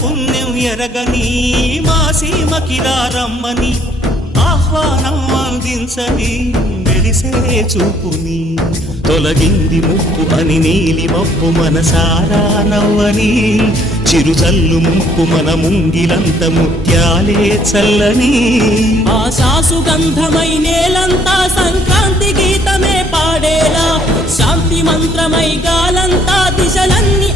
పుణ్యం ఎరగని మా సీమకిరా రమ్మని ఆహ్వానం అందించని మెరిసే చూపుని తొలగింది ముప్పు అని నీలి మప్పు మనసారా నవ్వని చిరుజల్లు ముంపు మన ముంగిలంత ముత్యాలే చల్లని ఆశాసు గంధమై నేలంతా సంక్రాంతి గీతమే పాడేలా శాంతి మంత్రమై గాలంతా దిశలన్నీ